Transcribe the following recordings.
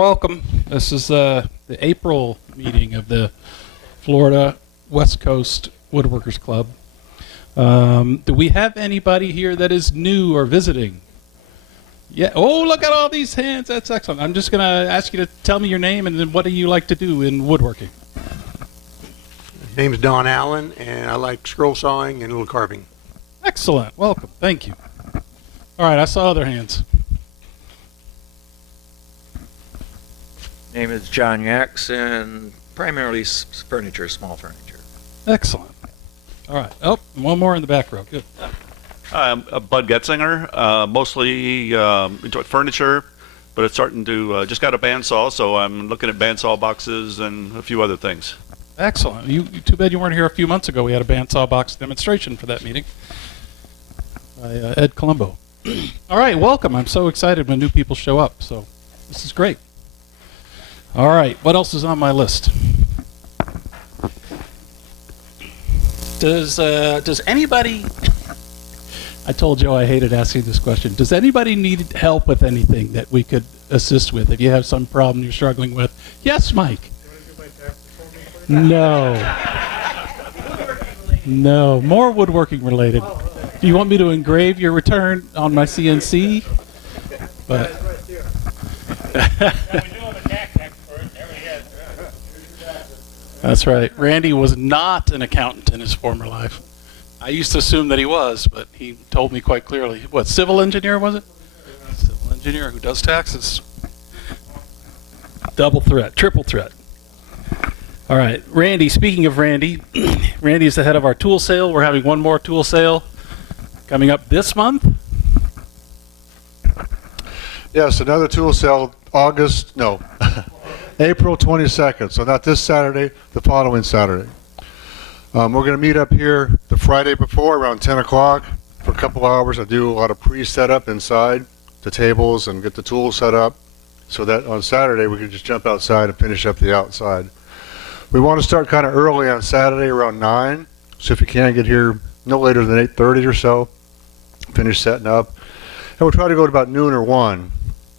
welcome. This is the April meeting of the Florida West Coast Woodworkers Club. Do we have anybody here that is new or visiting? Yeah. Oh, look at all these hands. That's excellent. I'm just going to ask you to tell me your name and then what do you like to do in woodworking? My name's Don Allen, and I like scroll sawing and little carving. Excellent. Welcome. Thank you. All right. I saw other hands. Name is John Jackson, primarily furniture, small furniture. Excellent. All right. Oh, one more in the back row. Good. I'm Bud Getzinger, mostly enjoy furniture, but it's starting to, just got a bandsaw, so I'm looking at bandsaw boxes and a few other things. Excellent. Too bad you weren't here a few months ago. We had a bandsaw box demonstration for that meeting by Ed Colombo. All right, welcome. I'm so excited when new people show up, so this is great. All right, what else is on my list? Does anybody... I told Joe I hated asking this question. Does anybody need help with anything that we could assist with? If you have some problem you're struggling with. Yes, Mike. No. No, more woodworking related. Do you want me to engrave your return on my CNC? But that's right. Randy was not an accountant in his former life. I used to assume that he was, but he told me quite clearly. What, civil engineer was it? Civil engineer who does taxes. Double threat, triple threat. All right, Randy, speaking of Randy, Randy is the head of our tool sale. We're having one more tool sale coming up this month. Yes, another tool sale, April 22nd. So not this Saturday, the following Saturday. We're going to meet up here the Friday before around 10 o'clock for a couple hours. I do a lot of pre-setup inside the tables and get the tools set up so that on Saturday we can just jump outside and finish up the outside. We want to start kind of early on Saturday around 9. So if you can get here no later than 8:30 or so, finish setting up. And we'll try to go to about noon or 1.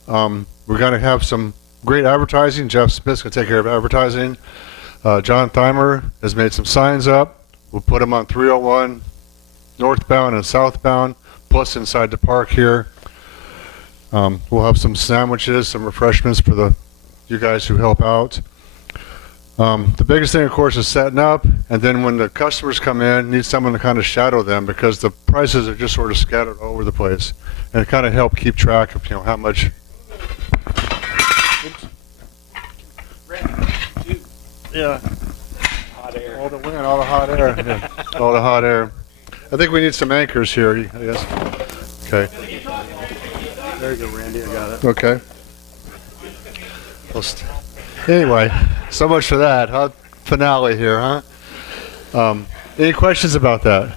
We're going to have some great advertising. Jeff Smith's going to take care of advertising. John Thymer has made some signs up. We'll put them on 301 northbound and southbound, plus inside the park here. We'll have some sandwiches, some refreshments for you guys who help out. The biggest thing, of course, is setting up, and then when the customers come in, need someone to kind of shadow them because the prices are just sort of scattered all over the place, and kind of help keep track of how much. Yeah. Hot air. All the wind, all the hot air. Yeah. All the hot air. I think we need some anchors here, I guess. Okay. There you go, Randy. I got it. Okay. Anyway, so much for that. Finale here, huh? Any questions about that?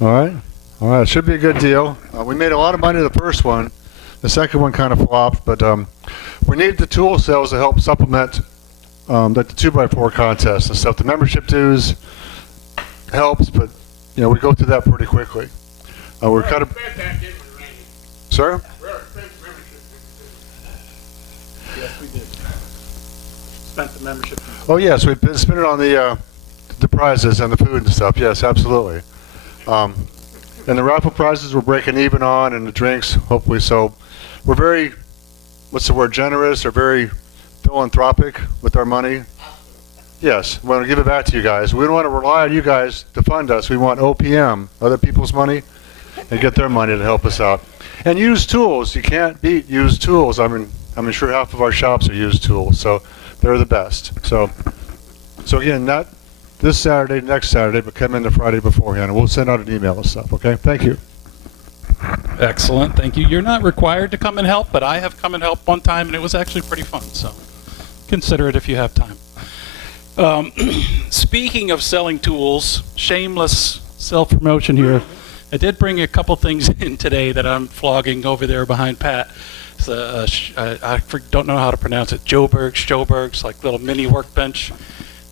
All right. All right. It should be a good deal. We made a lot of money the first one. The second one kind of flopped, but we need the tool sales to help supplement like the 2x4 contest and stuff. The membership dues helps, but we go through that pretty quickly. We're kind of. Sir? Yes, we did. Spent the membership. Oh yes, we've been spending on the prizes and the food and stuff. Yes, absolutely. And the raffle prizes we're breaking even on, and the drinks hopefully. So we're very, what's the word, generous or very philanthropic with our money. Yes, we want to give it back to you guys. We don't want to rely on you guys to fund us. We want OPM, other people's money, and get their money to help us out. And used tools. You can't beat used tools. I'm sure half of our shops are used tools, so they're the best. So again, not this Saturday, next Saturday, but come in the Friday beforehand, and we'll send out an email and stuff. Okay? Thank you. Excellent. Thank you. You're not required to come and help, but I have come and helped one time, and it was actually pretty fun. So consider it if you have time. Speaking of selling tools, shameless self-promotion here. I did bring a couple things in today that I'm flogging over there behind Pat. I don't know how to pronounce it. Joburgs, like little mini workbench,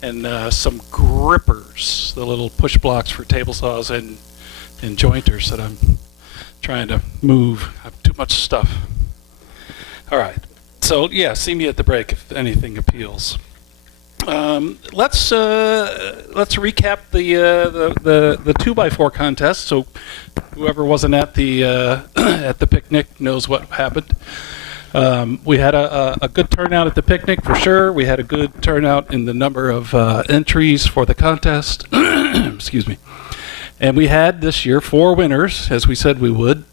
and some grippers, the little push blocks for table saws and jointers that I'm trying to move. I have too much stuff. All right. So yeah, see me at the break if anything appeals. Let's recap the 2x4 contest. So whoever wasn't at the at the picnic knows what happened. We had a good turnout at the picnic for sure. We had a good turnout in the number of entries for the contest. Excuse me. And we had this year 4 winners, as we said we would.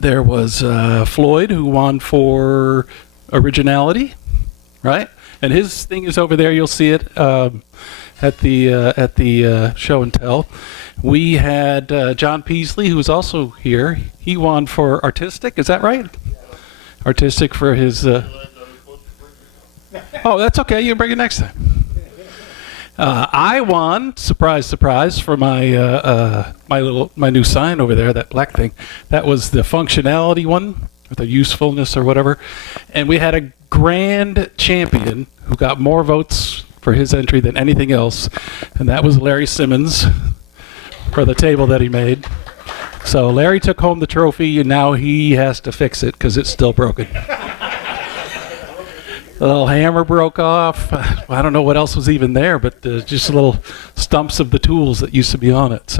There was Floyd, who won for originality, right? And his thing is over there. You'll see it at the show and tell. We had John Peasley, who was also here. He won for artistic. Is that right? Artistic for his. Oh, that's okay. You can bring it next time. I won, surprise, surprise, for my my new sign over there, that black thing. That was the functionality one, or the usefulness or whatever. And we had a grand champion who got more votes for his entry than anything else, and that was Larry Simmons for the table that he made. So Larry took home the trophy, and now he has to fix it because it's still broken. The little hammer broke off. I don't know what else was even there, but just little stumps of the tools that used to be on it.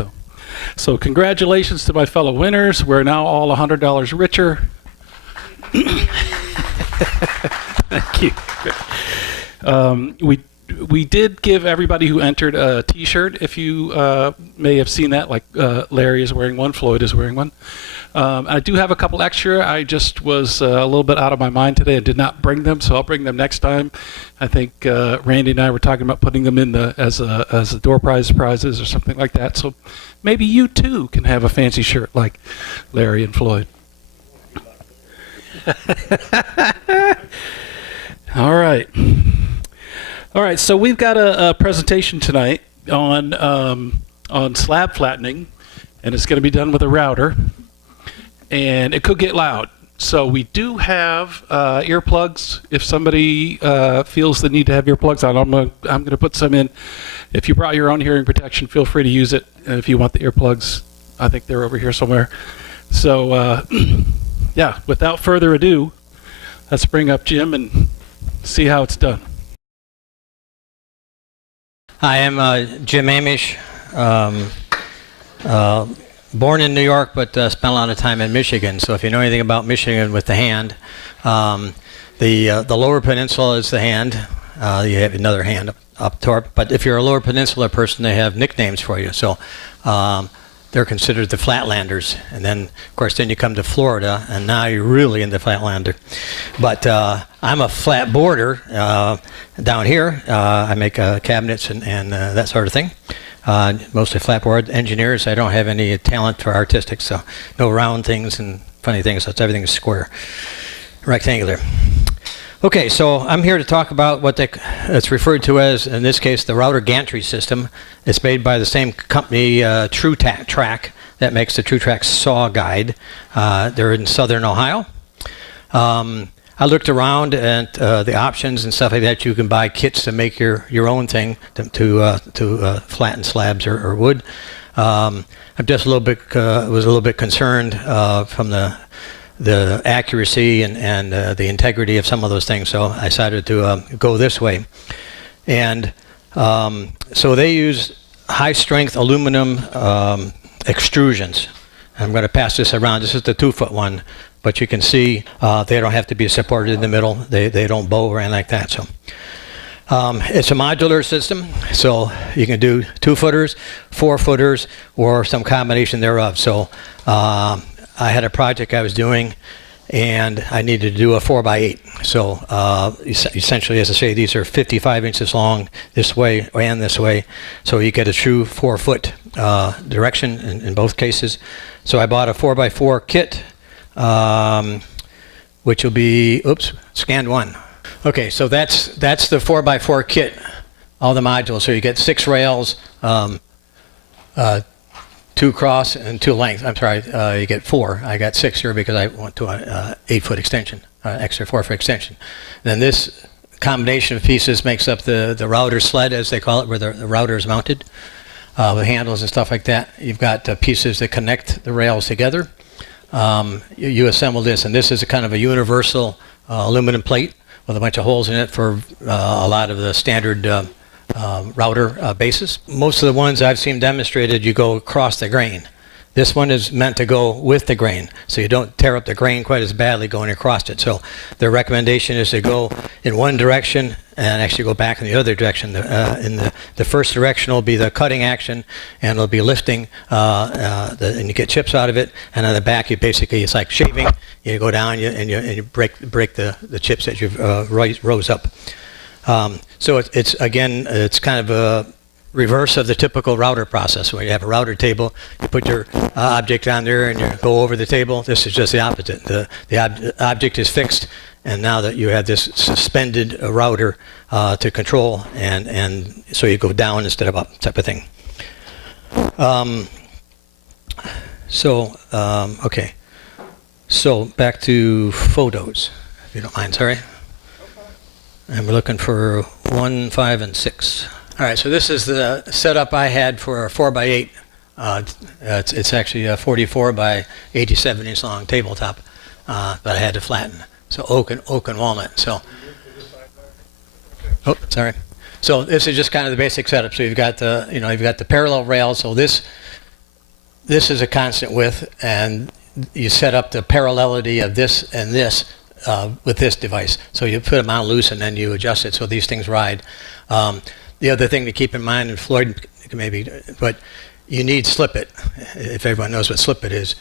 So congratulations to my fellow winners. We're now all $100 richer. Thank you. We did give everybody who entered a T-shirt. If you may have seen that, like Larry is wearing one, Floyd is wearing one. I do have a couple extra. I just was a little bit out of my mind today and did not bring them, so I'll bring them next time. I think Randy and I were talking about putting them in as a door prizes or something like that. So maybe you too can have a fancy shirt like Larry and Floyd. All right. All right, so we've got a presentation tonight on slab flattening, and it's going to be done with a router, and it could get loud. So we do have earplugs. If somebody feels the need to have earplugs on, I'm going to put some in. If you brought your own hearing protection, feel free to use it. And if you want the earplugs, I think they're over here somewhere. So yeah, without further ado, let's bring up Jim and see how it's done. Hi, I'm Jim Amish, born in New York, but spent a lot of time in Michigan. So if you know anything about Michigan with the hand, the Lower Peninsula is the hand. You have another hand up top. But if you're a Lower Peninsula person, they have nicknames for you. So they're considered the Flatlanders. And then, of course, then you come to Florida, and now you're really in the Flatlander. But I'm a flat boarder down here. I make cabinets and that sort of thing. Mostly flatboard engineers. I don't have any talent for artistic, so no round things and funny things. So everything is square, rectangular. Okay, so I'm here to talk about what it's referred to as, in this case, the Router Gantry System. It's made by the same company, Track, that makes the TrueTrack saw guide. They're in southern Ohio. I looked around at the options and stuff like that. You can buy kits to make your own thing to flatten slabs or wood. I'm just a little bit was a little bit concerned from the accuracy and the integrity of some of those things, so I decided to go this way. And so they use high-strength aluminum extrusions. I'm going to pass this around. This is the 2-foot one, but you can see they don't have to be supported in the middle. They don't bow or anything like that. So it's a modular system, so you can do 2-footers, 4-footers, or some combination thereof. So I had a project I was doing, and I needed to do a 4x8. So essentially, as I say, these are 55 inches long this way and this way, so you get a true 4-foot direction in both cases. So I bought a 4x4 kit, which will be, scanned one. Okay, so that's the 4x4 kit, all the modules. So you get 6 rails, 2 cross and 2 length. I'm sorry, you get 4. I got 6 here because I went to an 8-foot extension, extra 4-foot extension. Then this combination of pieces makes up the router sled, as they call it, where the router is mounted with handles and stuff like that. You've got pieces that connect the rails together. you assemble this, and this is a kind of a universal aluminum plate with a bunch of holes in it for a lot of the standard router bases. Most of the ones I've seen demonstrated, you go across the grain. This one is meant to go with the grain, so you don't tear up the grain quite as badly going across it. So their recommendation is to go in one direction and actually go back in the other direction. The first direction will be the cutting action, and it'll be lifting, and you get chips out of it. And on the back, you basically, it's like shaving. You go down and you break the chips that you've rose up. So it's again, it's kind of a reverse of the typical router process where you have a router table, you put your object on there and you go over the table. This is just the opposite. The object is fixed, and now that you have this suspended router to control, and so you go down instead of up type of thing. Okay. So back to photos, if you don't mind, sorry. And we're looking for 1, 5, and 6. All right, so this is the setup I had for a 4x8. It's actually a 44 by 87 inch long tabletop that I had to flatten. So oak and walnut. So, oh, sorry. So this is just kind of the basic setup. So you've got the parallel rail. So this is a constant width, and you set up the parallelity of this and this with this device. So you put them on loose and then you adjust it so these things ride. The other thing to keep in mind, and Floyd maybe, but you need slip it. If everyone knows what slip it is,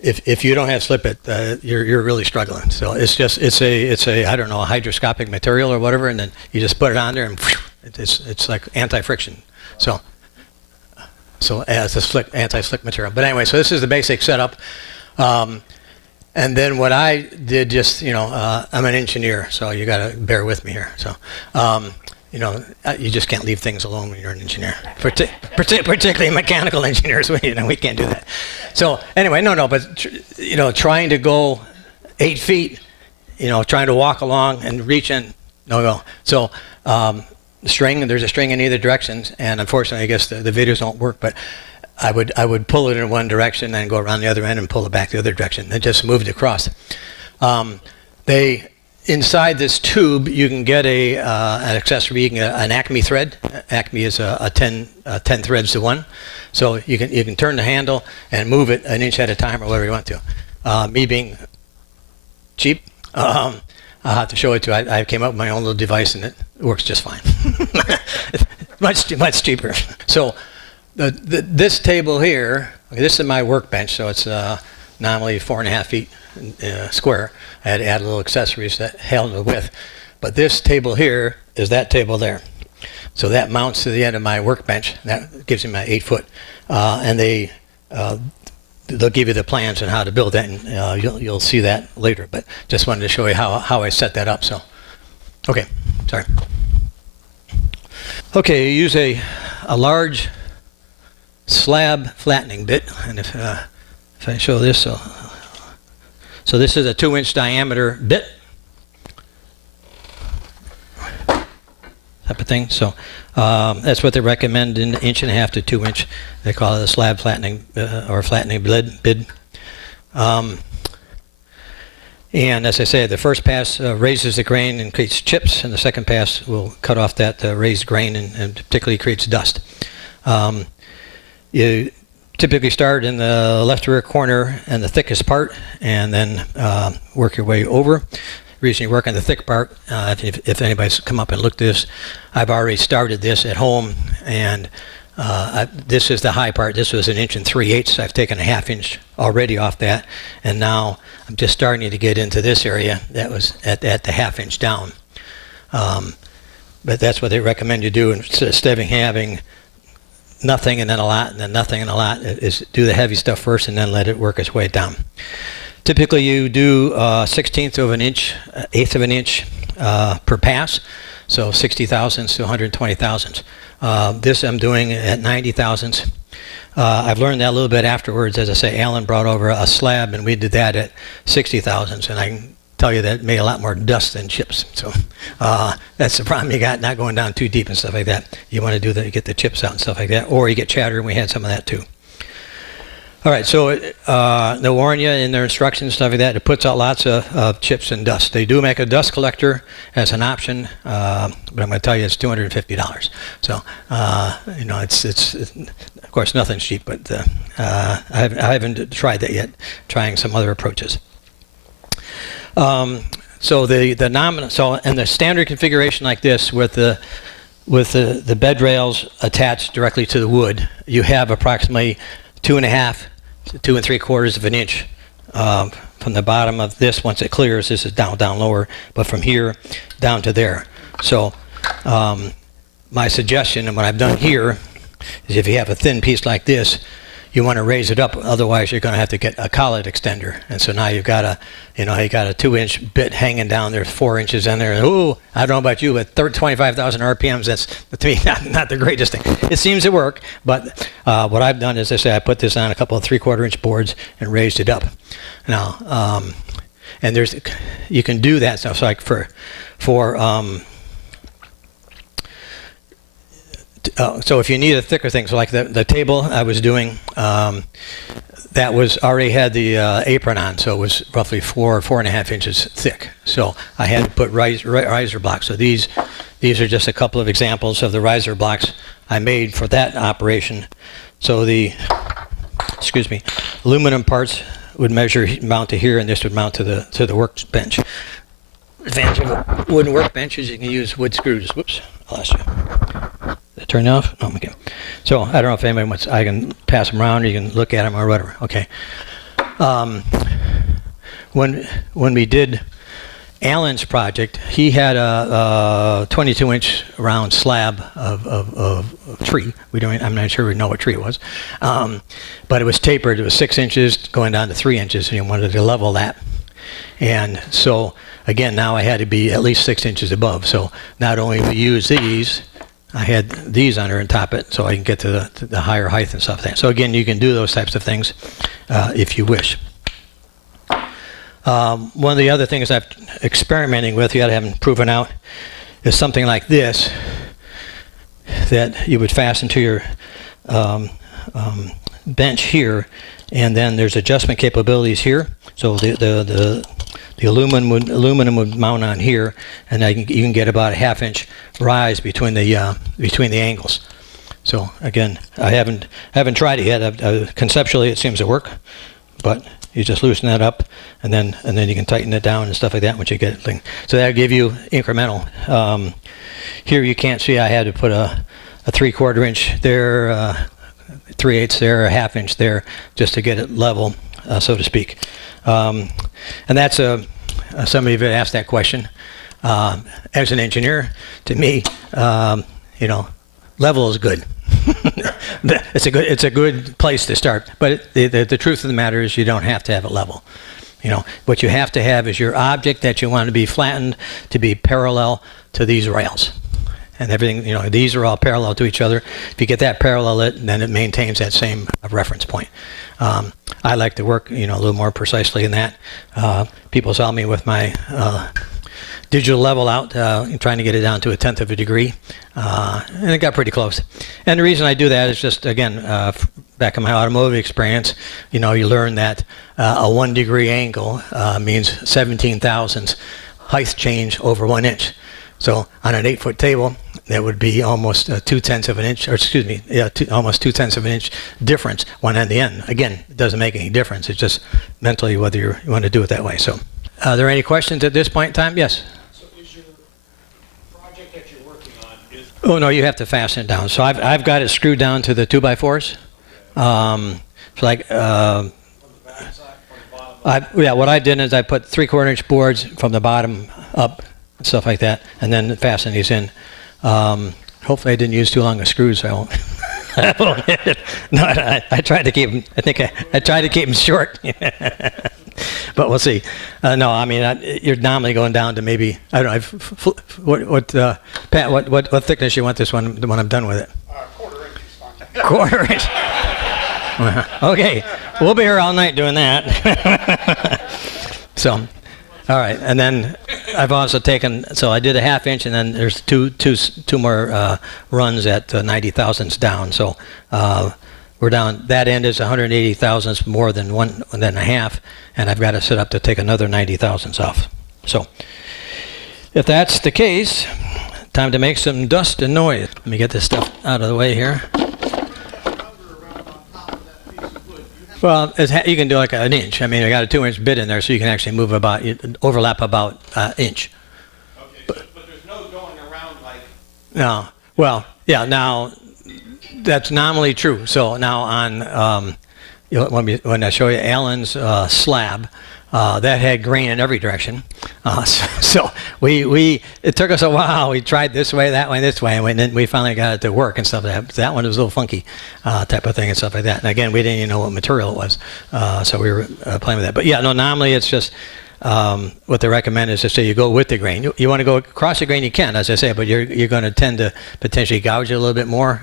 if you don't have slip it, you're really struggling. So it's a I don't know, a hydroscopic material or whatever, and then you just put it on there and it's like anti-friction. So as a anti-slick material. But anyway, so this is the basic setup. And then what I did, I'm an engineer, so you got to bear with me here. So. You just can't leave things alone when you're an engineer, particularly mechanical engineers. We can't do that. So anyway, but trying to go 8 feet, trying to walk along and reach in, no. So there's a string in either directions, and unfortunately, I guess the videos don't work, but I would pull it in one direction and go around the other end and pull it back the other direction, and just move it across. Inside this tube, you can get an accessory. You can get an Acme thread. Acme is a 10 threads to 1, so you can turn the handle and move it an inch at a time or whatever you want to. Me being cheap, I'll have to show it to you. I came up with my own little device, and it works just fine. much cheaper. So this table here, this is my workbench. So it's nominally 4.5 feet square. I had to add little accessories that held the width. But this table here is that table there. So that mounts to the end of my workbench. That gives me my 8 foot. And they'll give you the plans on how to build that, and you'll see that later. But just wanted to show you how I set that up. So, okay, sorry. Okay, you use a large slab flattening bit, and if I show this, so this is a 2-inch diameter bit, type of thing. So that's what they recommend, in 1.5 to 2 inch. They call it a slab flattening or flattening bid. And as I say, the first pass raises the grain and creates chips, and the second pass will cut off that raised grain and particularly creates dust. You typically start in the left rear corner and the thickest part, and then work your way over. The reason you work on the thick part, if anybody's come up and looked at this, I've already started this at home, and this is the high part. This was 1 3/8 inches. I've taken a 1/2 inch already off that, and now I'm just starting to get into this area that was at the 1/2 inch down. But that's what they recommend you do instead of having nothing and then a lot and then nothing and a lot, is do the heavy stuff first and then let it work its way down. Typically you do 1/16 of an inch, 1/8 of an inch per pass, so 60 thousandths to 120 thousandths. This I'm doing at 90 thousandths. I've learned that a little bit afterwards. As I say, Alan brought over a slab and we did that at 60 thousandths, and I can tell you that it made a lot more dust than chips. So that's the problem you got, not going down too deep and stuff like that. You want to do that, you get the chips out and stuff like that, or you get chatter, and we had some of that too. All right, so they'll warn you in their instructions and stuff like that. It puts out lots of chips and dust. They do make a dust collector as an option, but I'm going to tell you it's $250. So you know, it's of course nothing's cheap, but I haven't tried that yet. Trying some other approaches. So and the standard configuration like this with the bed rails attached directly to the wood, you have approximately 2.5 to 2 3/4 of an inch from the bottom of this. Once it clears, this is down lower, but from here down to there. So my suggestion and what I've done here is if you have a thin piece like this, you want to raise it up. Otherwise, you're going to have to get a collet extender. And so now you've got a 2-inch bit hanging down there, 4 inches in there. Ooh, I don't know about you, but 25,000 RPMs, that's, to me, not the greatest thing. It seems to work, but what I've done is I put this on a couple of 3/4-inch boards and raised it up. Now, and you can do that. So it's like so if you need a thicker thing, so like the table I was doing, that already had the apron on, so it was roughly 4.5 inches thick. So I had to put riser blocks. So these are just a couple of examples of the riser blocks I made for that operation. So the aluminum parts would mount to here, and this would mount to the workbench. Advantage of a wooden workbench is you can use wood screws. Whoops, I lost you. Did it turn off? Oh, okay. So I don't know if anybody wants. I can pass them around, or you can look at them, or whatever. Okay. When we did Alan's project, he had a 22-inch round slab of tree. I'm not sure we know what tree it was, but it was tapered. It was 6 inches going down to 3 inches, and he wanted to level that. And so again, now I had to be at least 6 inches above. So not only we use these, I had these under and top it, so I can get to the higher height and stuff. So again, you can do those types of things if you wish. One of the other things I've experimenting with, yet I haven't proven out, is something like this that you would fasten to your bench here, and then there's adjustment capabilities here. So the aluminum would mount on here, and you can get about a 1/2 inch rise between the angles. So again, I haven't tried it yet. Conceptually, it seems to work, but you just loosen that up, and then you can tighten it down and stuff like that once you get it linked. So that'll give you incremental. Here you can't see I had to put a 3/4 inch there, 3/8 there, a 1/2 inch there, just to get it level, so to speak. And that's somebody have asked that question. As an engineer, to me, level is good. It's a good place to start. But the truth of the matter is, you don't have to have it level. What you have to have is your object that you want to be flattened to be parallel to these rails. And everything, these are all parallel to each other. If you get that parallel, then it maintains that same reference point. I like to work, a little more precisely in that. People saw me with my digital level out, trying to get it down to 1/10 of a degree, and it got pretty close. And the reason I do that is just, again, back in my automotive experience, you learn that a 1 degree angle means 17 thousandths height change over 1 inch. So on an 8-foot table, that would be almost 2/10 of an inch, or excuse me, almost 2/10 of an inch difference one end to end. Again, it doesn't make any difference. It's just mentally whether you want to do it that way. So, are there any questions at this point in time? Yes. So is your project that you're working on is? Oh no, you have to fasten it down. So I've got it screwed down to the 2x4s. So like. From the back side, from the bottom? What I did is I put 3/4 inch boards from the bottom up, and stuff like that, and then fasten these in. Hopefully I didn't use too long of screws, so I won't. No, I tried to keep them. I think I tried to keep them short, but we'll see. No, I mean you're normally going down to maybe, I don't know. Pat, what thickness you want this one when I'm done with it? 1/4 inch is fine. 1/4 inch. Okay, we'll be here all night doing that. So. All right, and then I've also taken, so I did a 1/2 inch, and then there's two more runs at 90 thousandths down. So we're down, that end is 180 thousandths more than one and a half, and I've got to set up to take another 90 thousandths off. So if that's the case, time to make some dust and noise. Let me get this stuff out of the way here. Well, you can do like an inch. I mean, I got a 2-inch bit in there, so you can actually move about, overlap about an inch. Okay, but there's no going around like. No. Well, yeah, now, that's nominally true. So now on, when I show you Alan's slab, that had grain in every direction. So it took us a while. We tried this way, that way, this way, and then we finally got it to work and stuff like that. That one was a little funky type of thing and stuff like that. And again, we didn't even know what material it was, so we were playing with that. But yeah, no, nominally it's just what they recommend is to say you go with the grain. You want to go across the grain, you can, as I say, but you're going to tend to potentially gouge it a little bit more.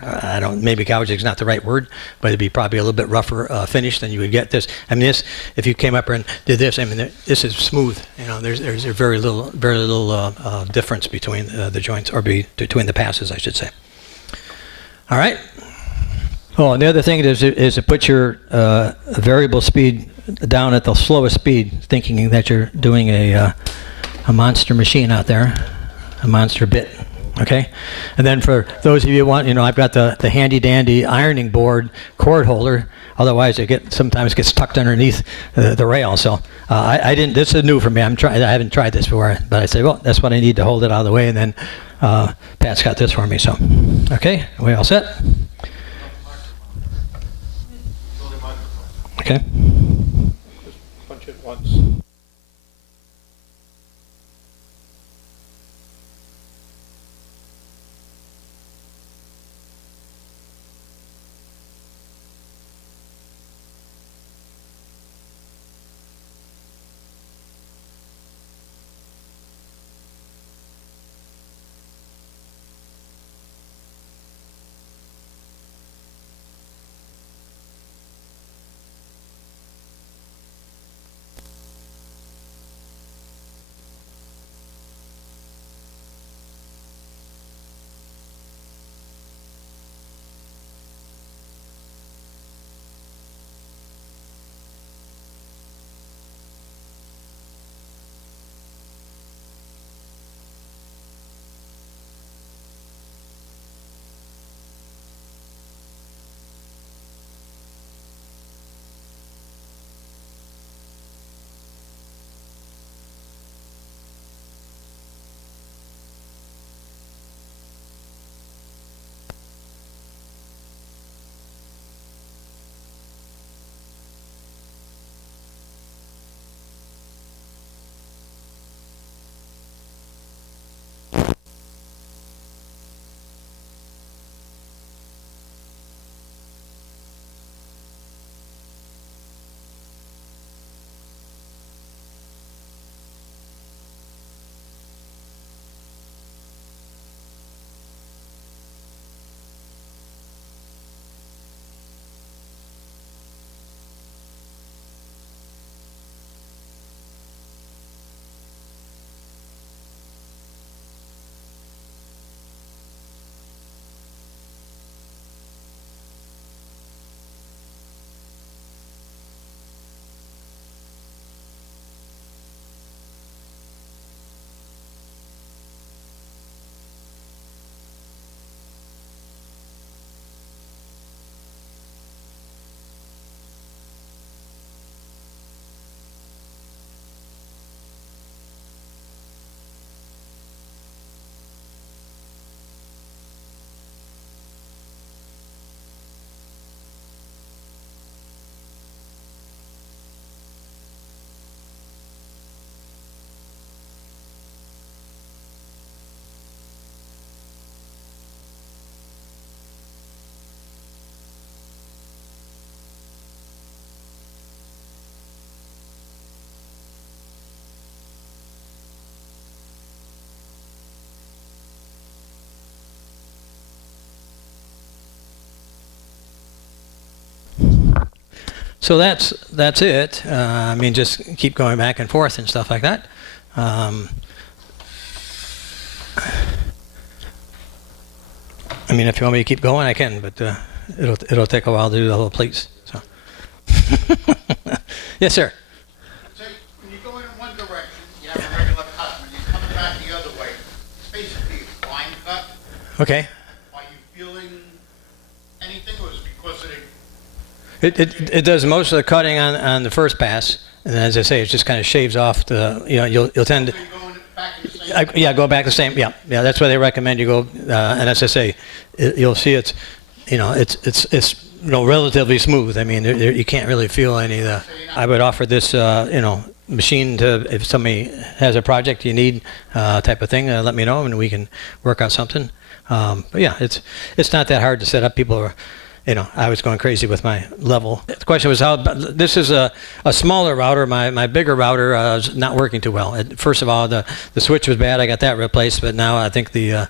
Maybe gouging is not the right word, but it'd be probably a little bit rougher finish than you would get this. I mean, this, if you came up and did this, I mean, this is smooth. You know, there's very little difference between the joints, or between the passes, I should say. All right. Oh, and the other thing is to put your variable speed down at the slowest speed, thinking that you're doing a monster machine out there, a monster bit, okay? And then for those of you who want, I've got the handy dandy ironing board cord holder. Otherwise, it sometimes gets tucked underneath the rail. So I didn't. This is new for me. I haven't tried this before, but I said, well, that's what I need to hold it out of the way. And then Pat's got this for me. So, okay, we all set? Okay. Punch it once. So that's it. I mean, just keep going back and forth and stuff like that. I mean, if you want me to keep going, I can, but it'll take a while to do the whole plates. So. Yes, sir. So when you go in one direction, you have a regular cut. When you're coming back the other way, it's basically a blind cut. Okay. Are you feeling anything, or is it because of the... It does most of the cutting on the first pass, and then, as I say, it just kind of shaves off the, you'll tend to, So you're going back in the same... yeah, go back the same, yeah, that's why they recommend you go, and as I say, you'll see it's relatively smooth. I mean, you can't really feel any of the, I would offer this, machine to, if somebody has a project you need, type of thing, let me know and we can work out something. But yeah, it's not that hard to set up. People are, I was going crazy with my level. The question was how, this is a smaller router. My bigger router is not working too well. First of all, the switch was bad. I got that replaced, but now I think the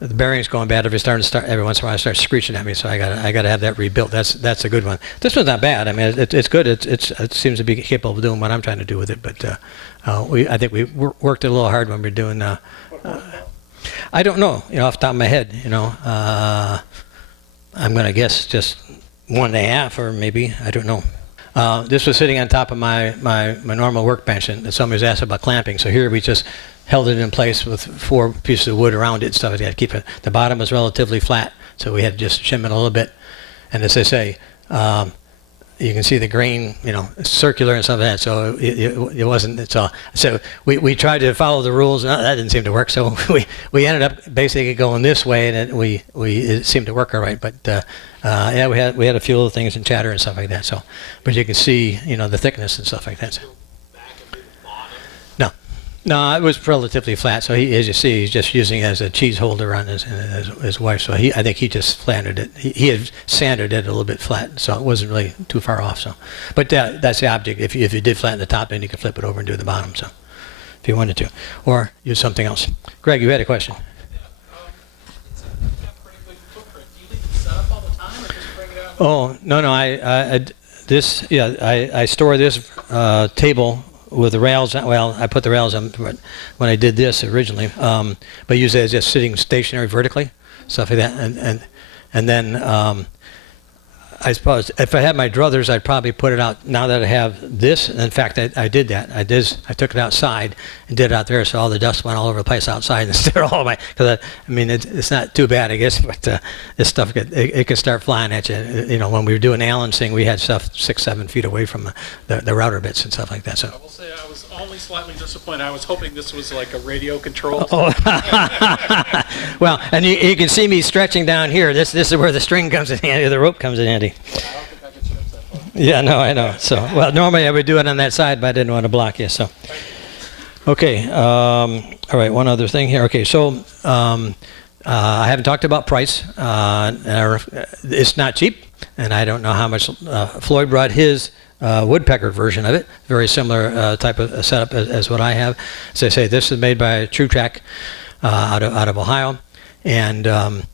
bearing's going bad. Every once in a while, it starts screeching at me. So I gotta have that rebuilt. That's a good one. This one's not bad. I mean, it's good. It seems to be capable of doing what I'm trying to do with it. But I think we worked it a little hard when we were doing. I don't know. Off the top of my head, I'm gonna guess just 1.5 or maybe, I don't know. This was sitting on top of my normal workbench, and somebody was asking about clamping. So here we just held it in place with 4 pieces of wood around it and stuff. We had to keep it. The bottom was relatively flat, so we had to just shim it a little bit. And as I say, you can see the grain, circular and stuff like that. So it wasn't. It's all. So we tried to follow the rules. And that didn't seem to work. So we ended up basically going this way, and it seemed to work all right. But yeah, we had a few little things in chatter and stuff like that. So, but you can see, the thickness and stuff like that. So. No, it was relatively flat. So as you see, he's just using it as a cheese holder on his wife. So I think he just flattened it. He had sanded it a little bit flat, so it wasn't really too far off. So, but that's the object. If you did flatten the top, then you could flip it over and do the bottom. So, if you wanted to, or use something else. Greg, you had a question. It's got a pretty big footprint. Do you leave it set up all the time, or just bring it out? Oh no, I store this table with the rails. Well, I put the rails on when I did this originally, but usually it's just sitting stationary vertically, stuff like that, and then I suppose if I had my druthers, I'd probably put it out. Now that I have this, and in fact, I did that. I took it outside and did it out there, so all the dust went all over the place outside instead of all my. Because it's not too bad, I guess, but this stuff it can start flying at you. When we were doing Allen's thing, we had stuff 6-7 feet away from the router bits and stuff like that. So. I will say I was only slightly disappointed. I was hoping this was like a radio control. Oh. Well, and you can see me stretching down here. This is where the string comes in handy, the rope comes in handy. I don't think I can stretch that far. Yeah, no, I know. So, well, normally I would do it on that side, but I didn't want to block you. So, okay. All right. One other thing here. Okay. So, I haven't talked about price. It's not cheap, and I don't know how much. Floyd brought his woodpecker version of it. Very similar type of setup as what I have. As I say, this is made by Track out of Ohio, and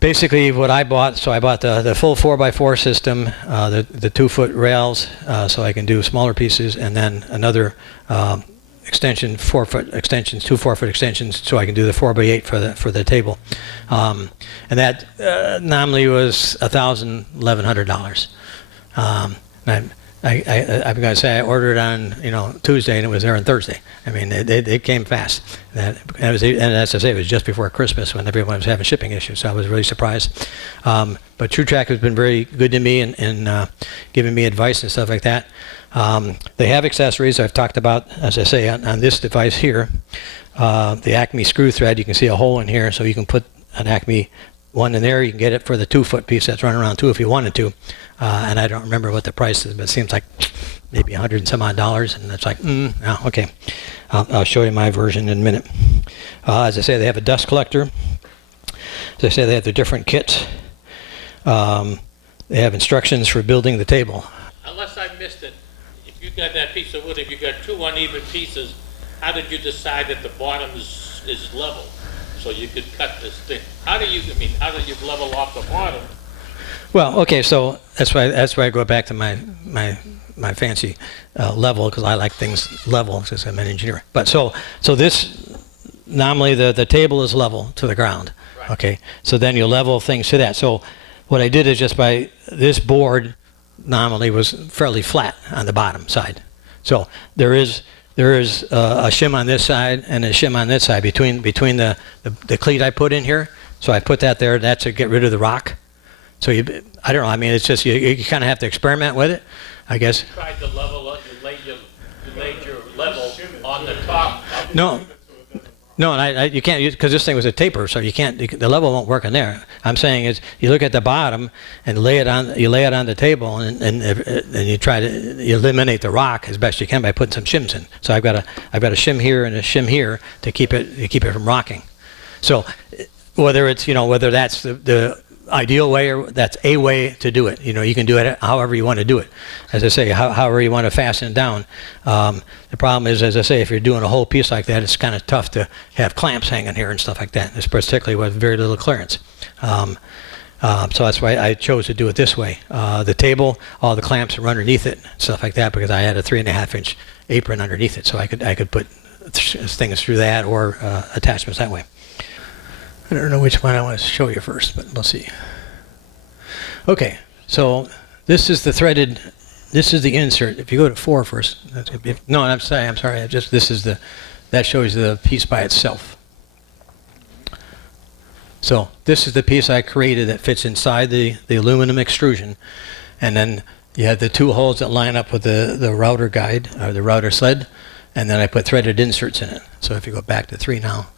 basically what I bought. So I bought the full 4x4 system, the 2-foot rails, so I can do smaller pieces, and then another extension, 4-foot extensions, 2 4-foot extensions, so I can do the 4x8 for the table, and that nominally was $1,100. I'm going to say I ordered on Tuesday and it was there on Thursday. I mean, it came fast. And as I say, it was just before Christmas when everyone was having shipping issues, so I was really surprised. But Track has been very good to me in giving me advice and stuff like that. They have accessories I've talked about, as I say, on this device here. The Acme screw thread, you can see a hole in here, so you can put an Acme one in there. You can get it for the 2-foot piece that's running around too if you wanted to. And I don't remember what the price is, but it seems like maybe $100 and some odd, and it's like, okay. I'll show you my version in a minute. As I say, they have a dust collector. As I say, they have the different kits. They have instructions for building the table. Unless I missed it, if you got that piece of wood, if you got 2 uneven pieces, how did you decide that the bottom is level? So you could cut this thing. How do you level off the bottom? Well, okay, so that's why I go back to my fancy level, because I like things level since I'm an engineer. But so this, nominally the table is level to the ground. Right. Okay, so then you level things to that. So what I did is just by this board nominally was fairly flat on the bottom side. So there is a shim on this side and a shim on this side between the cleat I put in here. So I put that there. That's to get rid of the rock. So I don't know. I mean, it's just you kind of have to experiment with it, I guess. You tried to level up. You laid your level on the top. No, and you can't use, because this thing was a taper, so you can't. The level won't work in there. I'm saying is you look at the bottom and lay it on the table, and you try to eliminate the rock as best you can by putting some shims in. So I've got a shim here and a shim here to keep it from rocking. So whether that's the ideal way or that's a way to do it. You can do it however you want to do it. As I say, however you want to fasten it down. The problem is, as I say, if you're doing a whole piece like that, it's kind of tough to have clamps hanging here and stuff like that, particularly with very little clearance. So that's why I chose to do it this way. The table, all the clamps are underneath it, stuff like that, because I had a 3.5-inch apron underneath it, so I could put things through that or attachments that way. I don't know which one I want to show you first, but we'll see. Okay, so this is the threaded. This is the insert. If you go to 4 first, no, I'm sorry. That shows you the piece by itself. So this is the piece I created that fits inside the aluminum extrusion, and then you have the 2 holes that line up with the router guide or the router sled, and then I put threaded inserts in it. So if you go back to 3 now.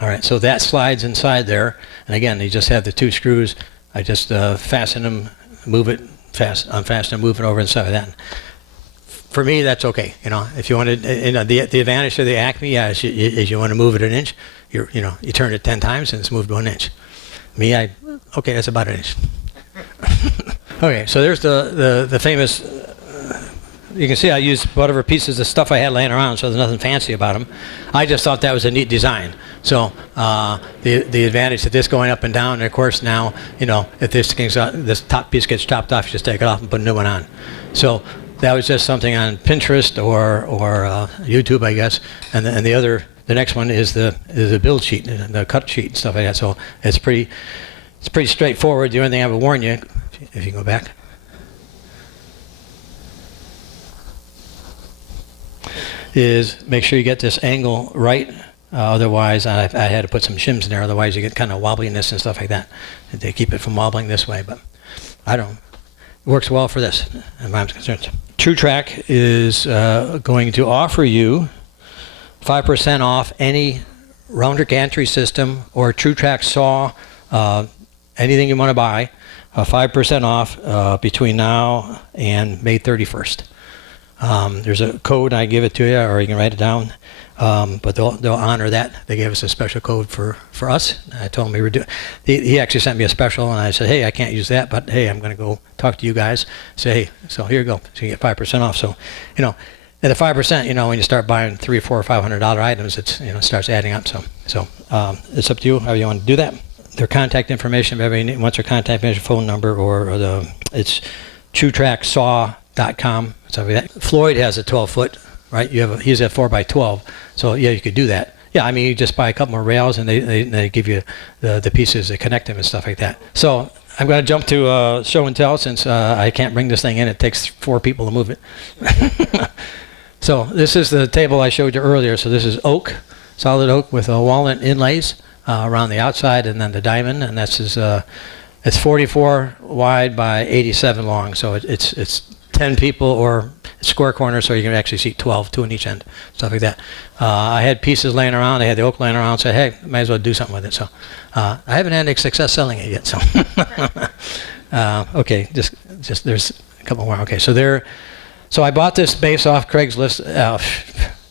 All right, so that slides inside there, and again, you just have the 2 screws. I just fasten them, move it, unfasten them, move it over inside of that. For me, that's okay. If you want to, the advantage of the Acme is you want to move it an inch. You turn it 10 times and it's moved 1 inch. Me, okay, that's about an inch. Okay, so there's the famous. You can see I used whatever pieces of stuff I had laying around, so there's nothing fancy about them. I just thought that was a neat design. So the advantage of this going up and down, and of course now, if this top piece gets chopped off, you just take it off and put a new one on. So that was just something on Pinterest or YouTube, I guess. And the next one is the build sheet, the cut sheet and stuff like that. So it's pretty straightforward. The only thing I would warn you, if you can go back. Is make sure you get this angle right. Otherwise, I had to put some shims in there. Otherwise, you get kind of wobbliness and stuff like that. They keep it from wobbling this way, but it works well for this, as far as I'm concerned. TrueTrack is going to offer you 5% off any router gantry system or TrueTrack saw, anything you want to buy, 5% off between now and May 31st. There's a code, I give it to you, or you can write it down. But they'll honor that. They gave us a special code for us. I told him we were doing. He actually sent me a special, and I said, hey, I can't use that, but hey, I'm going to go talk to you guys. Say, hey, so here you go. So you get 5% off. So, and the 5%, when you start buying $300, $400, $500 items, it starts adding up. So it's up to you how you want to do that. Their contact information, if everybody wants their contact information, phone number, it's TrueTrackSaw.com. So Floyd has a 12-foot, right? He's at 4x12. So yeah, you could do that. Yeah, I mean, you just buy a couple more rails and they give you the pieces that connect them and stuff like that. So I'm going to jump to show and tell since I can't bring this thing in. It takes 4 people to move it. So this is the table I showed you earlier. So this is oak, solid oak with walnut inlays around the outside, and then the diamond, and it's 44 wide by 87 long. So it's 10 people or square corners, so you can actually seat 12, 2 on each end, stuff like that. I had pieces laying around. I had the oak laying around. So hey, might as well do something with it. So I haven't had any success selling it yet. So okay, just there's a couple more. Okay, so I bought this base off Craigslist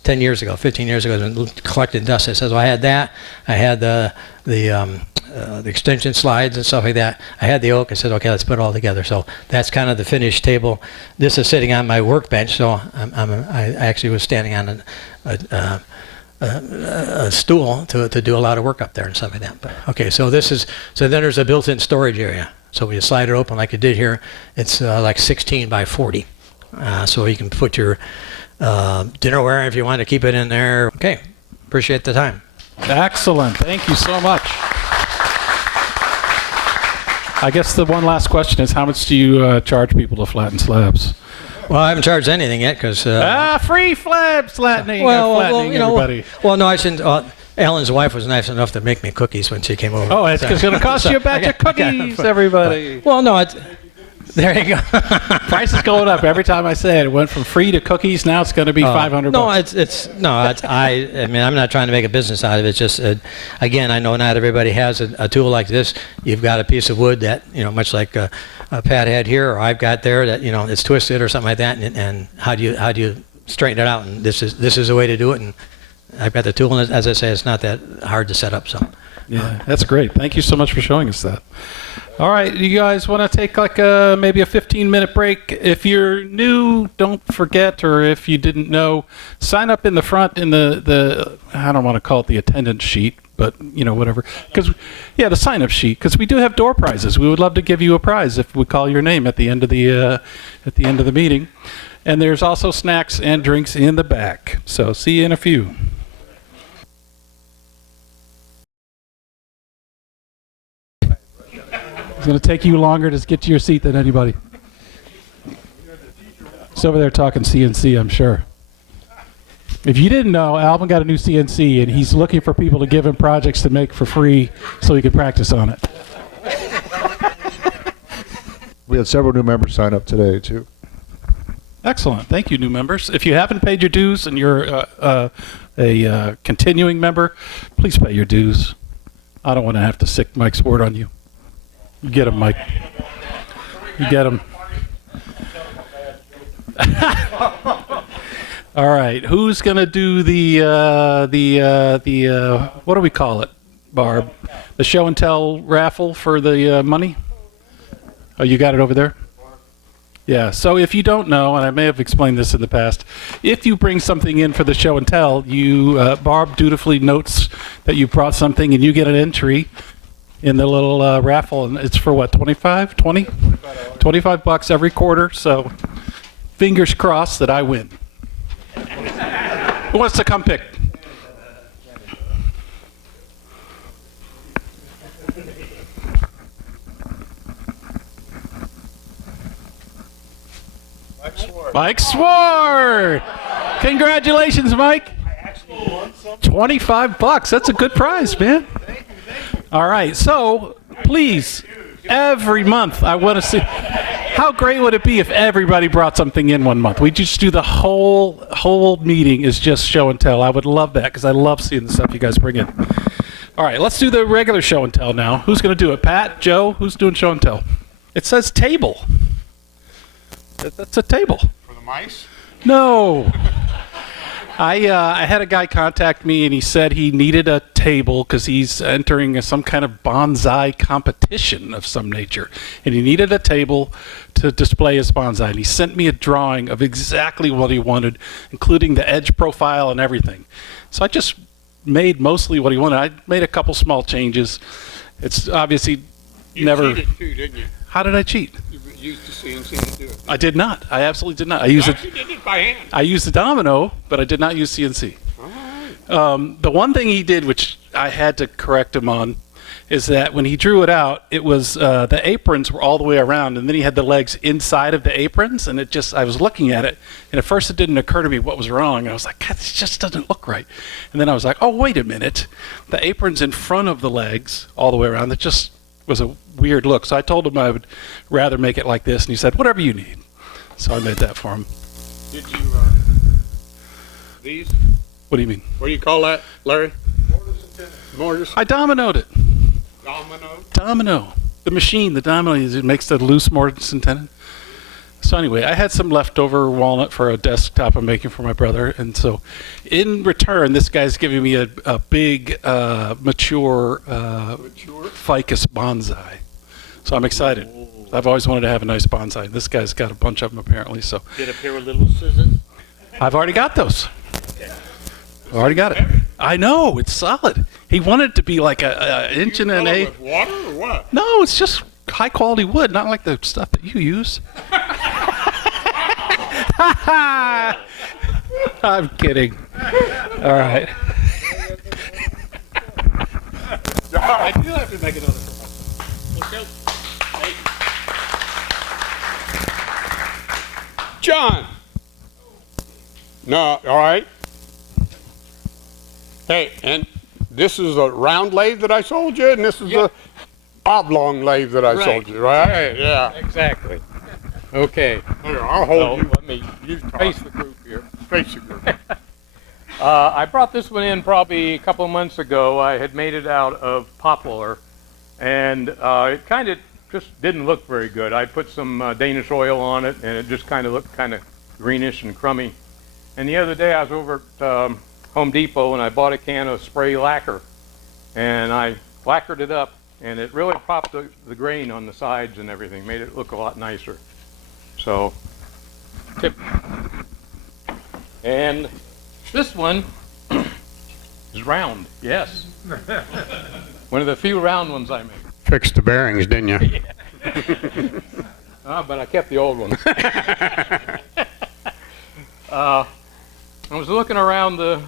10 years ago, 15 years ago, and collected dust. It says, well, I had that. I had the extension slides and stuff like that. I had the oak. I said, okay, let's put it all together. So that's kind of the finished table. This is sitting on my workbench. So I actually was standing on a stool to do a lot of work up there and stuff like that. But, okay, so then there's a built-in storage area. So when you slide it open like you did here, it's like 16 by 40. So you can put your dinnerware if you want to keep it in there. Okay, appreciate the time. Excellent. Thank you so much. I guess the one last question is, how much do you charge people to flatten slabs? Well, I haven't charged anything yet because. Free flattening. Flattening, you know. everybody. Well, no, I shouldn't. Alan's wife was nice enough to make me cookies when she came over. Oh, it's going to cost you a batch of cookies, everybody. Well, no, there you go. Price is going up every time I say it. It went from free to cookies. Now it's going to be $500. No, I mean, I'm not trying to make a business out of it. It's just, again, I know not everybody has a tool like this. You've got a piece of wood that, much like Pat had here, or I've got there, that it's twisted or something like that. And how do you straighten it out? And this is a way to do it. And I've got the tool, and as I say, it's not that hard to set up. So. Yeah, that's great. Thank you so much for showing us that. All right, you guys want to take like maybe a 15-minute break? If you're new, don't forget, or if you didn't know, sign up in the front in the I don't want to call it the attendance sheet, but whatever. The sign-up sheet, because we do have door prizes. We would love to give you a prize if we call your name at the end of the meeting. And there's also snacks and drinks in the back. So see you in a few. It's going to take you longer to get to your seat than anybody. He's over there talking CNC, I'm sure. If you didn't know, Alvin got a new CNC, and he's looking for people to give him projects to make for free so he can practice on it. We had several new members sign up today, too. Excellent. Thank you, new members. If you haven't paid your dues and you're a continuing member, please pay your dues. I don't want to have to sick Mike's word on you. You get him, Mike. You get him. All right. Who's going to do the what do we call it, Barb? The show and tell raffle for the money? Oh, you got it over there? Yeah. So if you don't know, and I may have explained this in the past, if you bring something in for the show and tell, Barb dutifully notes that you brought something, and you get an entry in the little raffle, and it's for what, 25 bucks every quarter. So fingers crossed that I win. Who wants to come pick? Mike Swart. Congratulations, Mike. 25 bucks. That's a good prize, man. All right, so please, every month I want to see. How great would it be if everybody brought something in one month? We just do the whole meeting is just show and tell. I would love that because I love seeing the stuff you guys bring in. All right, let's do the regular show and tell now. Who's going to do it? Pat, Joe, who's doing show and tell? It says table. That's a table. For the mice? No. I had a guy contact me, and he said he needed a table because he's entering some kind of bonsai competition of some nature, and he needed a table to display his bonsai. And he sent me a drawing of exactly what he wanted, including the edge profile and everything. So I just made mostly what he wanted. I made a couple small changes. It's obviously You never. cheated too, didn't you? How did I cheat? You used the CNC to do it. I did not. I absolutely did not. I used it. You did it by hand. I used the domino, but I did not use CNC. The one thing he did, which I had to correct him on, is that when he drew it out, it was the aprons were all the way around, and then he had the legs inside of the aprons, and I was looking at it, and at first it didn't occur to me what was wrong. I was like, God, this just doesn't look right. And then I was like, oh, wait a minute. The apron's in front of the legs all the way around. That just was a weird look. So I told him I would rather make it like this, and he said, whatever you need. So I made that for him. Did you, these, What do you mean? what do you call that, Larry? Mortars. I dominoed it. Domino. The machine, the domino, it makes the loose mortise and tenon. So anyway, I had some leftover walnut for a desktop I'm making for my brother, and so in return, this guy's giving me a big, mature ficus bonsai. So I'm excited. I've always wanted to have a nice bonsai. This guy's got a bunch of them apparently, so Get a pair of little scissors. I've already got those. I've already got it. I know, it's solid. He wanted it to be like an inch and an eighth. With water or what? No, it's just high quality wood, not like the stuff that you use. I'm kidding. All right. I do have to make another for myself. Okay. Hey, John. No, all right. Hey, and this is a round lathe that I sold you, and this is a oblong lathe that I sold you, right? Yeah. Exactly. Okay. Here, I'll So hold you. let me You talk. face the group here. Face the group. I brought this one in probably a couple of months ago. I had made it out of poplar, and it kind of just didn't look very good. I put some Danish oil on it, and it just kind of looked kind of greenish and crummy. And the other day I was over at Home Depot, and I bought a can of spray lacquer, and I lacquered it up, and it really popped the grain on the sides and everything, made it look a lot nicer. So, tip. And this one is round, yes. One of the few round ones I make. Fixed the bearings, didn't you? But I kept the old ones. I was looking around the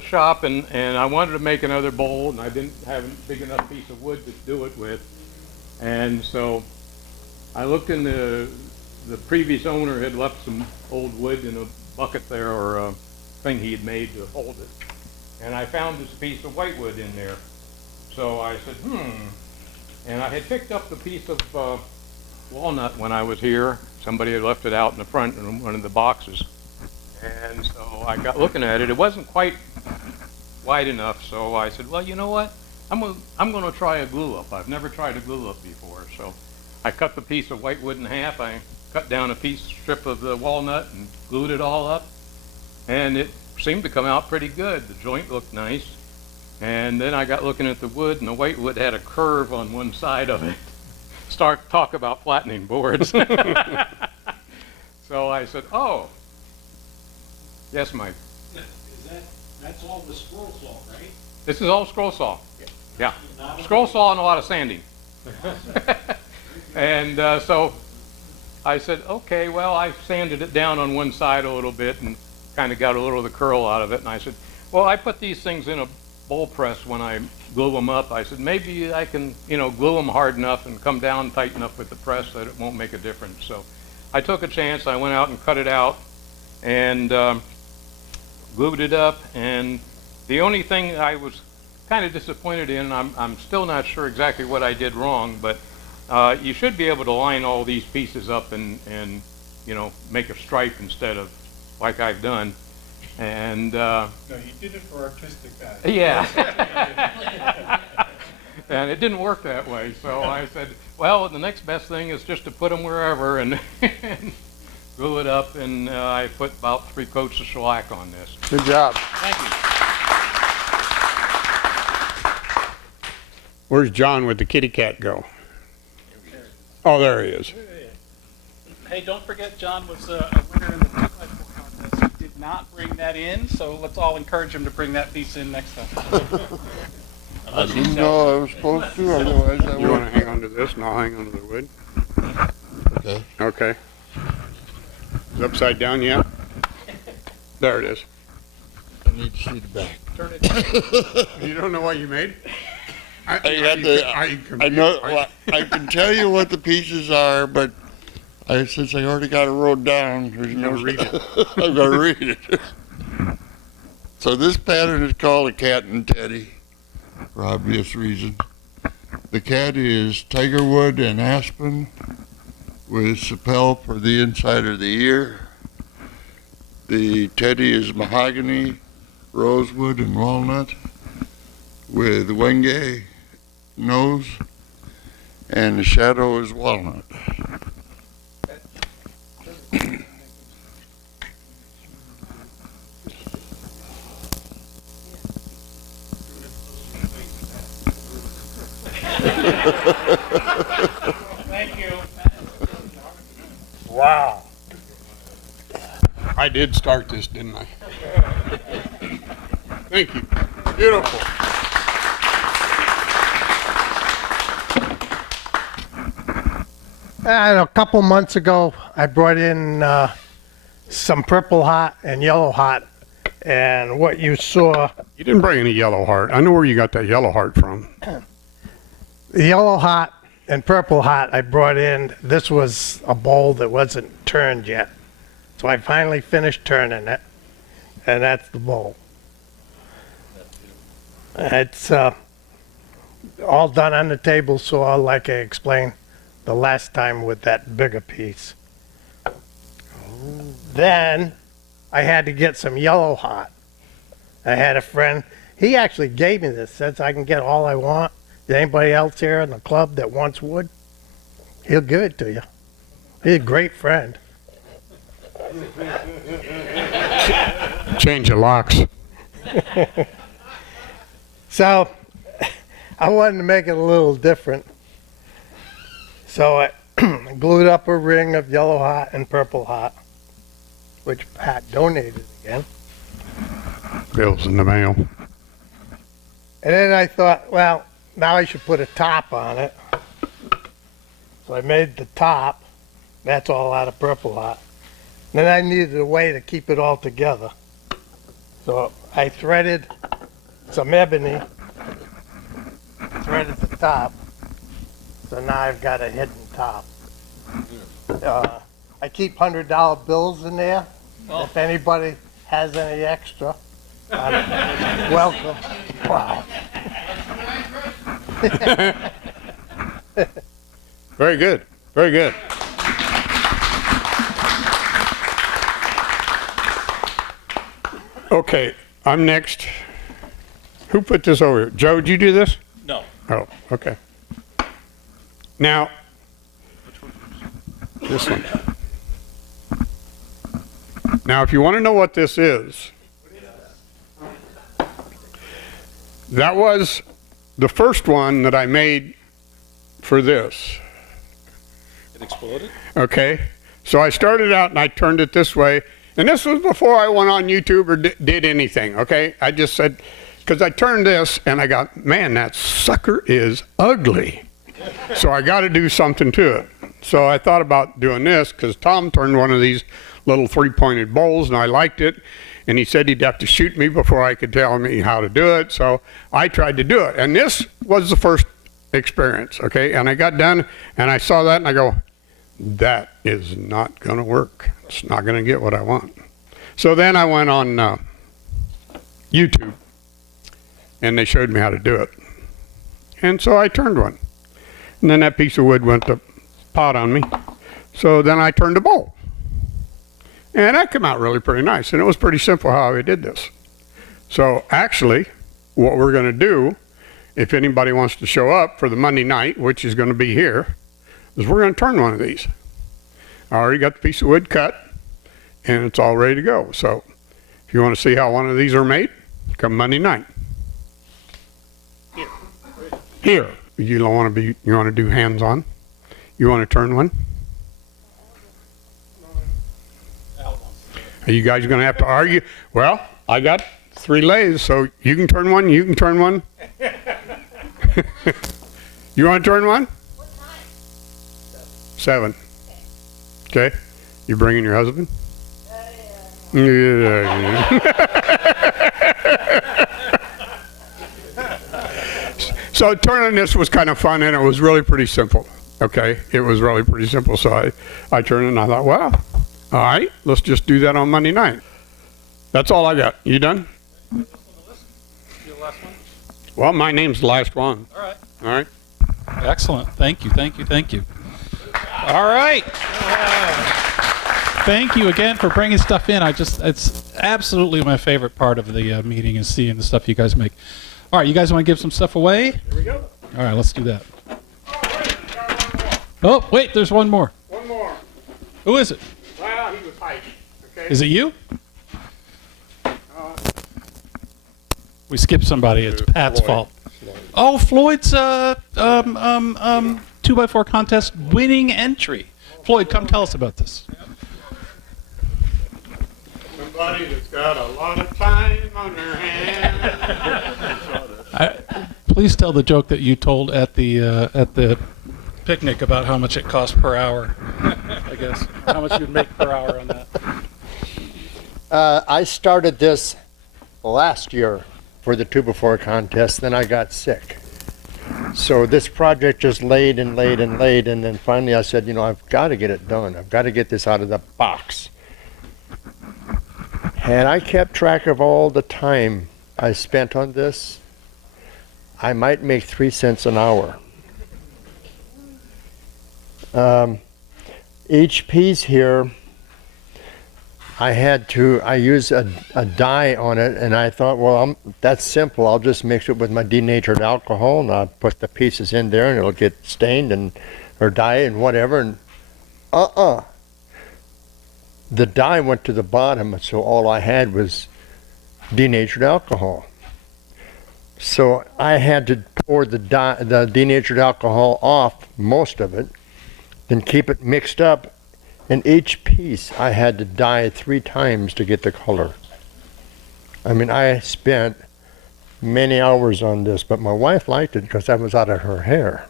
shop, and I wanted to make another bowl, and I didn't have a big enough piece of wood to do it with. And so I looked in the previous owner had left some old wood in a bucket there, or a thing he had made to hold it. And I found this piece of whitewood in there. So I said, And I had picked up the piece of walnut when I was here. Somebody had left it out in the front in one of the boxes. And so I got looking at it. It wasn't quite wide enough, so I said, well, you know what? I'm going to try a glue up. I've never tried a glue up before. So I cut the piece of whitewood in half. I cut down a strip of the walnut and glued it all up. And it seemed to come out pretty good. The joint looked nice. And then I got looking at the wood, and the whitewood had a curve on one side of it. Talk about flattening boards. So I said, oh. Yes, Mike. That's all the scroll saw, right? This is all scroll saw. Yeah. Scroll saw and a lot of sanding. And so I said, okay, well, I sanded it down on one side a little bit and kind of got a little of the curl out of it. And I said, well, I put these things in a bowl press when I glue them up. I said, maybe I can, glue them hard enough and come down tight enough with the press that it won't make a difference. So I took a chance. I went out and cut it out and glued it up. And the only thing I was kind of disappointed in, I'm still not sure exactly what I did wrong, but you should be able to line all these pieces up and make a stripe instead of like I've done. And No, you did it for artistic value. yeah. And it didn't work that way, so I said, well, the next best thing is just to put them wherever and glue it up, and I put about 3 coats of shellac on this. Good job. Thank you. Where's John with the kitty cat go? Oh, there he is. Hey, don't forget John was a winner in the 2x4 contest. He did not bring that in, so let's all encourage him to bring that piece in next time. I didn't know I was supposed to, otherwise I You want would. to hang on to this, and I'll hang on to the wood? Okay. Okay. Is it upside down yet? There it is. I need to see the back. You don't know what you made? I know. I can tell you what the pieces are, but since I already got it wrote down, there's no read it. I've got to read it. So this pattern is called a cat and teddy, for obvious reasons. The cat is tiger wood and aspen, with sapel for the inside of the ear. The teddy is mahogany, rosewood, and walnut, with wenge nose, and the shadow is walnut. Thank you. Wow. I did start this, didn't I? Thank you. Beautiful. A couple months ago, I brought in some Purple Heart and Yellow Heart, and what you saw, You didn't bring any yellow heart. I know where you got that yellow heart from. yellow hot and purple hot I brought in. This was a bowl that wasn't turned yet. So I finally finished turning it, and that's the bowl. It's all done on the table saw like I explained the last time with that bigger piece. Then I had to get some yellow hot. I had a friend, he actually gave me this, says I can get all I want. Is anybody else here in the club that wants wood? He'll give it to you. He's a great friend. Change the locks. So I wanted to make it a little different. So I glued up a ring of yellow hot and purple hot, which Pat donated again. Bill's in the mail. And then I thought, well, now I should put a top on it. So I made the top. That's all out of purple hot. Then I needed a way to keep it all together. So I threaded some ebony, threaded the top. So now I've got a hidden top. I keep $100 bills in there. If anybody has any extra, I'm welcome. Wow. Very good. Very good. Okay, I'm next. Who put this over here? Joe, did you do this? No. Oh, okay. Now, this one. Now, if you want to know what this is, that was the first one that I made for this. It exploded? Okay, so I started out and I turned it this way, and this was before I went on YouTube or did anything, okay? I just said, because I turned this and I got, man, that sucker is ugly. So I got to do something to it. So I thought about doing this because Tom turned one of these little three-pointed bowls and I liked it. And he said he'd have to shoot me before I could tell me how to do it. So I tried to do it. And this was the first experience, okay? And I got done and I saw that and I go, that is not going to work. It's not going to get what I want. So then I went on YouTube and they showed me how to do it. And so I turned one. And then that piece of wood went to pot on me. So then I turned a bowl. And that came out really pretty nice. And it was pretty simple how I did this. So actually, what we're going to do, if anybody wants to show up for the Monday night, which is going to be here, is we're going to turn one of these. I already got the piece of wood cut, and it's all ready to go. So if you want to see how one of these are made, come Monday night. Here. You don't want to be, you want to do hands-on? You want to turn one? Are you guys going to have to argue? Well, I got 3 lathes, so you can turn one, you can turn one. You want to turn one? What time? 7. Okay. You bringing your husband? Yeah. So turning this was kind of fun, and it was really pretty simple. Okay, it was really pretty simple. So I turned it and I thought, wow, all right, let's just do that on Monday night. That's all I got. You done? Your last one? Well, my name's the last one. All right. All right. Excellent. Thank you. Thank you. Thank you. All right. Thank you again for bringing stuff in. It's absolutely my favorite part of the meeting is seeing the stuff you guys make. All right, you guys want to give some stuff away? Here we go. All right, let's do that. Oh, wait, there's one more. One more. Who is it? Well, he was hiding. Okay. Is it you? We skipped somebody. It's Pat's fault. Oh, Floyd's 2x4 contest winning entry. Floyd, come tell us about this. Somebody that's got a lot of time on their hands. Please tell the joke that you told at the picnic about how much it cost per hour. I guess how much you'd make per hour on that. I started this last year for the 2x4 contest. Then I got sick, So this project just laid and laid and laid, and then finally I said, you know, I've got to get it done. I've got to get this out of the box. And I kept track of all the time I spent on this. I might make 3 cents an hour. Each piece here, I use a dye on it, and I thought, well, that's simple. I'll just mix it with my denatured alcohol, and I'll put the pieces in there, and it'll get stained or dye and whatever. And the dye went to the bottom, so all I had was denatured alcohol. So I had to pour the denatured alcohol off, most of it, then keep it mixed up. And each piece I had to dye 3 times to get the color. I mean, I spent many hours on this, but my wife liked it because I was out of her hair.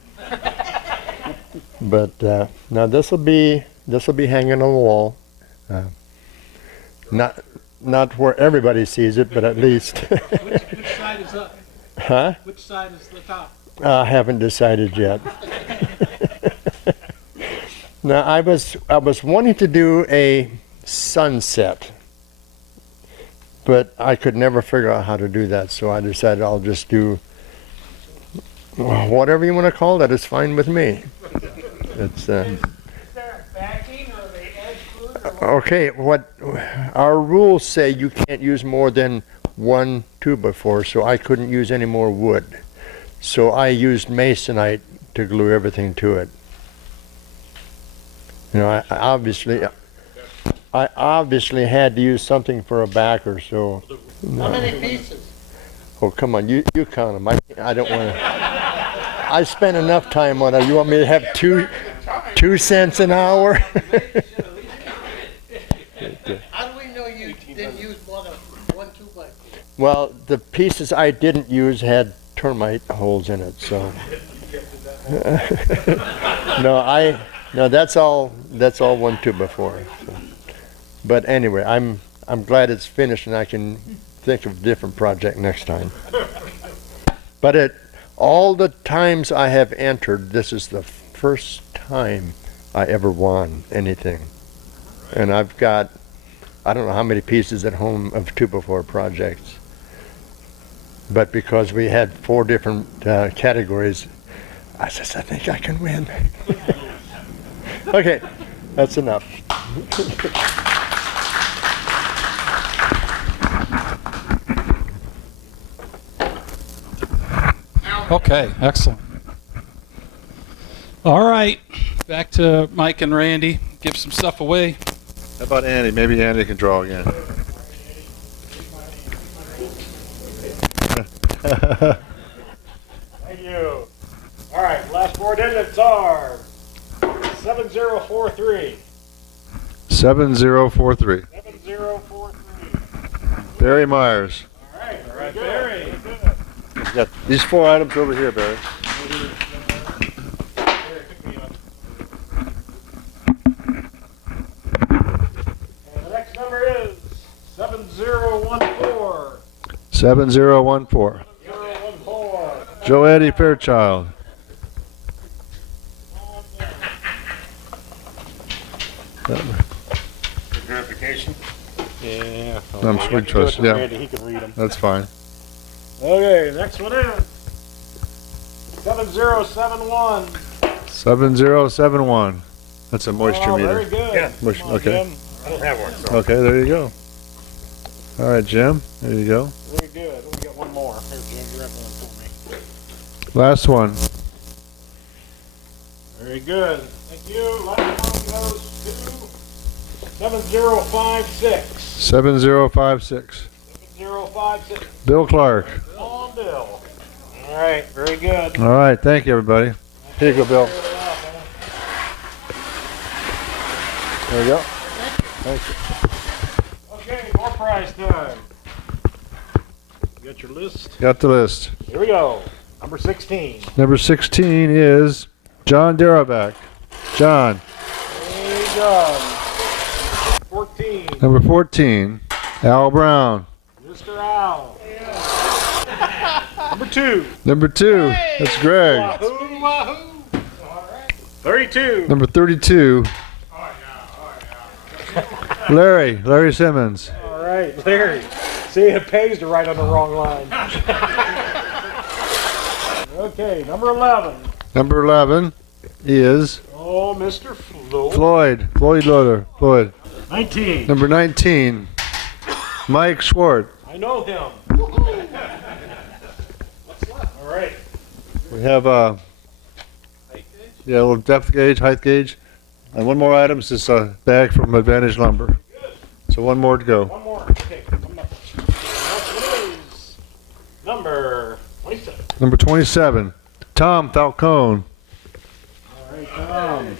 But now this will be hanging on the wall. Not where everybody sees it, but at least. Which side is up? Huh? Which side is the top? I haven't decided yet. Now I was wanting to do a sunset, but I could never figure out how to do that, so I decided I'll just do whatever you want to call that. It's fine with me. It's Is there a backing or the edge glued? okay. What our rules say, you can't use more than 1 2x4, so I couldn't use any more wood. So I used masonite to glue everything to it. You know, I obviously had to use something for a backer, so. How many pieces? Oh, come on, you count them. I don't want to. I spent enough time on it. You want me to have 2 cents an hour? How do we know you didn't use more than 1 2x4? Well, the pieces I didn't use had termite holes in it, so. No, that's all 1 2x4. So. But anyway, I'm glad it's finished, and I can think of a different project next time. But all the times I have entered, this is the first time I ever won anything. And I've got, I don't know how many pieces at home of 2x4 projects. But because we had 4 different categories, I think I can win. Okay, that's enough. Okay, excellent. All right, back to Mike and Randy. Give some stuff away. How about Andy? Maybe Andy can draw again. Thank you. All right, last 4 digits are 7043. 7043. 7043. Barry Myers. All right, Barry. He's got these 4 items over here, Barry. And the next number is 7014. 7014. 014. Joetti Fairchild. Verification? Yeah. We trust. Yeah, He can read them. that's fine. Okay, next one is 7071. 7071. That's a moisture meter. Very good. Yeah. Moisture, Come on, okay. Jim. I don't have one. So. Okay, there you go. All right, Jim. There you go. Very good. We got one more. Here, Jim, grab one for me. Last one. Very good. Thank you. Last one goes to 7056. 7056. 7056. Bill Clark. On Bill. All right. Very good. All right, thank you, everybody. Here you go, Bill. There you go. Thank you. Okay, more prize time. You got your list? Got the list. Here we go. Number 16. Number 16 is John Darabak. John. Hey, John. 14. Number 14, Al Brown. Mr. Al. Number 2. Number 2, that's Greg. Wahoo, wahoo. 32. Number 32, Larry Simmons. All right, Larry. See, it pays to write on the wrong line. Okay, number 11. Number 11 is Oh, Mr. Flo. Floyd Loader. Floyd. 19. Number 19, Mike Schwartz. I know him. All right. We have a little depth gauge, height gauge, and one more item is this bag from Advantage Lumber. So one more to go. One more. Okay, come up. Number 27. Number 27, Tom Falcone. All right, Tom.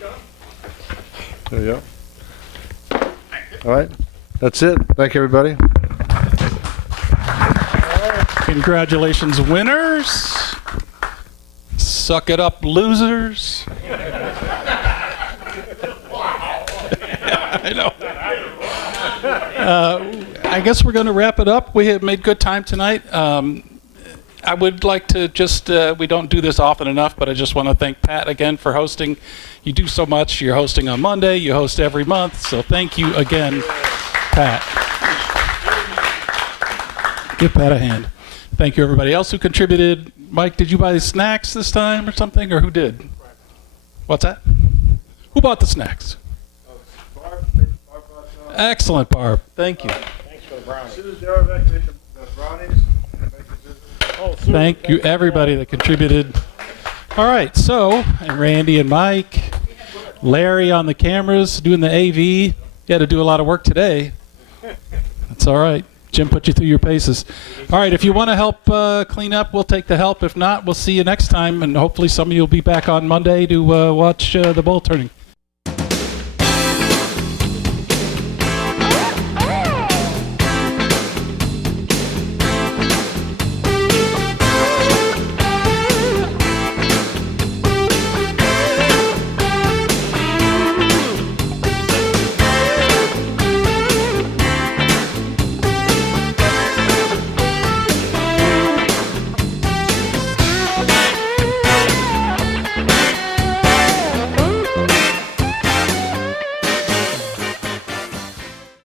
There you go. All right, that's it. Thank you, everybody. Congratulations, winners. Suck it up, losers. I know. I guess we're going to wrap it up. We have made good time tonight. I would like to just, we don't do this often enough, but I just want to thank Pat again for hosting. You do so much. You're hosting on Monday. You host every month. So thank you again, Pat. Give Pat a hand. Thank you, everybody else who contributed. Mike, did you buy snacks this time or something, or who did? What's that? Who bought the snacks? Excellent, Barb. Thank you. Thanks for the brownies. Thank you, everybody that contributed. All right, so, and Randy and Mike, Larry on the cameras doing the AV. You had to do a lot of work today. That's all right. Jim put you through your paces. All right, if you want to help clean up, we'll take the help. If not, we'll see you next time, and hopefully some of you will be back on Monday to watch the bull turning.